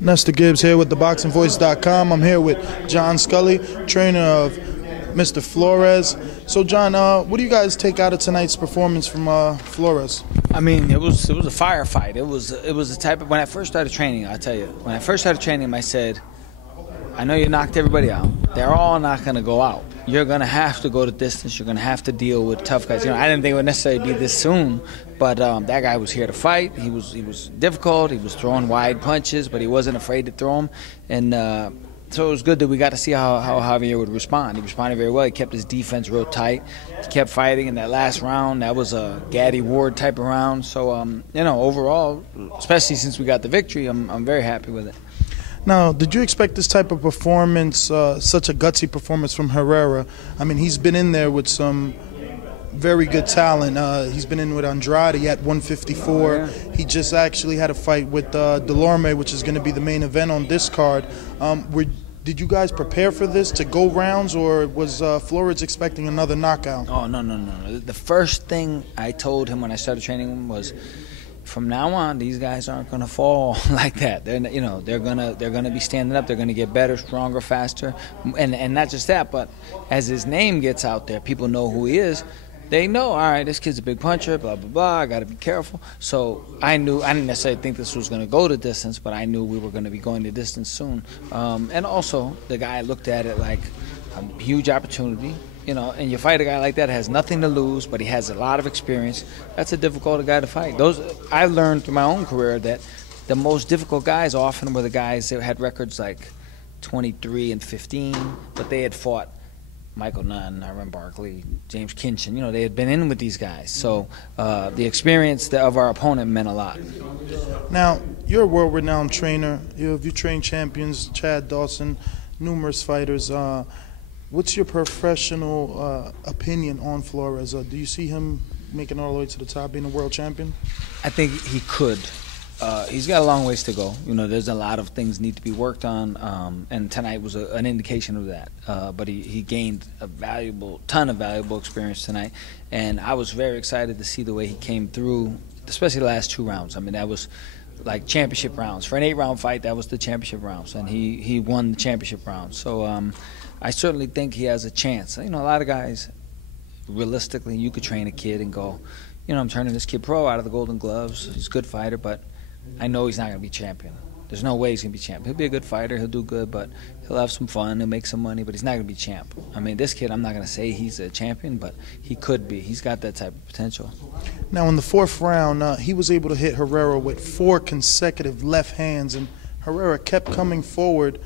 Nestor Gibbs here with theboxingvoice.com. I'm here with John Scully, trainer of Mr. Flores. So, John, what do you guys take out of tonight's performance from Flores? I mean, it was a firefight. It was the type of, when I first started training, I'll tell you, when I first started training him, I said, I know you knocked everybody out. They're all not going to go out. You're going to have to go the distance. You're going to have to deal with tough guys. You know, I didn't think it would necessarily be this soon, but that guy was here to fight. He was difficult. He was throwing wide punches, but he wasn't afraid to throw them. And so it was good that we got to see how Javier would respond. He responded very well. He kept his defense real tight. He kept fighting in that last round. That was a Gaddy Ward type of round. So, you know, overall, especially since we got the victory, I'm very happy with it. Now, did you expect this type of performance, such a gutsy performance from Herrera? I mean, he's been in there with some very good talent. He's been in with Andrade at 154. Oh, yeah. He just actually had a fight with Delorme, which is going to be the main event on this card. Did you guys prepare for this to go rounds, or was Flores expecting another knockout? Oh, no. The first thing I told him when I started training him was, from now on, these guys aren't going to fall like that. They're gonna be standing up. They're going to get better, stronger, faster, and not just that, but as his name gets out there, people know who he is. They know, all right, this kid's a big puncher, blah, blah, blah, I got to be careful. So I didn't necessarily think this was going to go the distance, but I knew we were going to be going the distance soon. And also, the guy looked at it like a huge opportunity. You know, and you fight a guy like that, has nothing to lose, but he has a lot of experience. That's a difficult guy to fight. I learned through my own career that the most difficult guys often were the guys that had records like 23-15, but they had fought Michael Nunn, Iron Barkley, James Kinchin. You know, they had been in with these guys. So the experience of our opponent meant a lot. Now, you're a world-renowned trainer. You trained champions, Chad Dawson, numerous fighters. What's your professional opinion on Flores? Do you see him making all the way to the top, being a world champion? I think he could. He's got a long ways to go. You know, there's a lot of things need to be worked on, and tonight was an indication of that. But he gained a ton of valuable experience tonight, and I was very excited to see the way he came through, especially the last 2 rounds. I mean, that was like championship rounds. For an 8-round fight, that was the championship rounds, and he won the championship rounds. So I certainly think he has a chance. You know, a lot of guys, realistically, you could train a kid and go, you know, I'm turning this kid pro out of the Golden Gloves. He's a good fighter, but I know he's not going to be champion. There's no way he's going to be champ. He'll be a good fighter. He'll do good, but he'll have some fun. He'll make some money, but he's not going to be champ. I mean, this kid, I'm not going to say he's a champion, but he could be. He's got that type of potential. Now, in the 4th round, he was able to hit Herrera with 4 consecutive left hands, and Herrera kept coming forward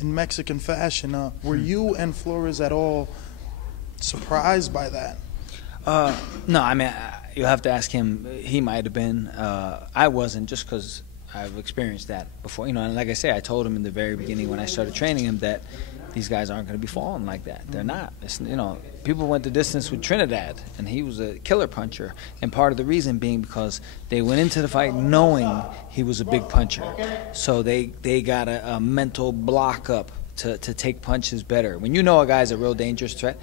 in Mexican fashion. Were you and Flores at all surprised by that? No, I mean, you'll have to ask him. He might have been. I wasn't, just because I've experienced that before. You know, and like I say, I told him in the very beginning when I started training him that these guys aren't going to be falling like that. They're not. You know, people went the distance with Trinidad, and he was a killer puncher. And part of the reason being because they went into the fight knowing he was a big puncher. So they got a mental block up to take punches better. When you know a guy's a real dangerous threat,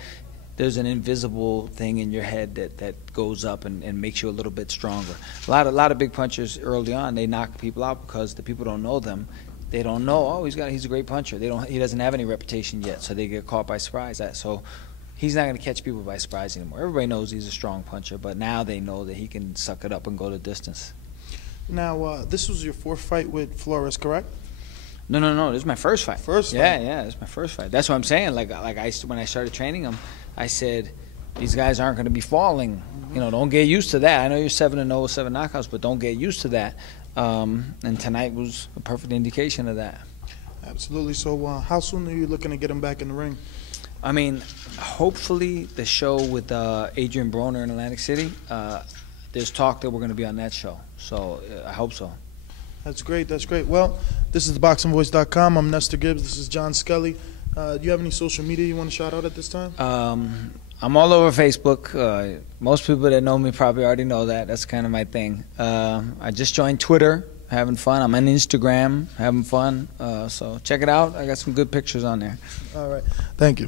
there's an invisible thing in your head that goes up and makes you a little bit stronger. A lot of big punchers early on, they knock people out because the people don't know them. They don't know, oh, he's a great puncher. He doesn't have any reputation yet, so they get caught by surprise. So he's not going to catch people by surprise anymore. Everybody knows he's a strong puncher, but now they know that he can suck it up and go the distance. Now, this was your 4th fight with Flores, correct? No. This is my first fight. First fight? Yeah. This is my first fight. That's what I'm saying. When I started training him, I said, these guys aren't going to be falling. You know, don't get used to that. I know you're 7-0 with 7 knockouts, but don't get used to that. And tonight was a perfect indication of that. Absolutely. So how soon are you looking to get him back in the ring? I mean, hopefully the show with Adrian Broner in Atlantic City, there's talk that we're going to be on that show. So I hope so. That's great. That's great. Well, this is theboxingvoice.com. I'm Nestor Gibbs. This is John Scully. Do you have any social media you want to shout out at this time? I'm all over Facebook. Most people that know me probably already know that. That's kind of my thing. I just joined Twitter, having fun. I'm on Instagram, having fun. So check it out. I got some good pictures on there. All right. Thank you.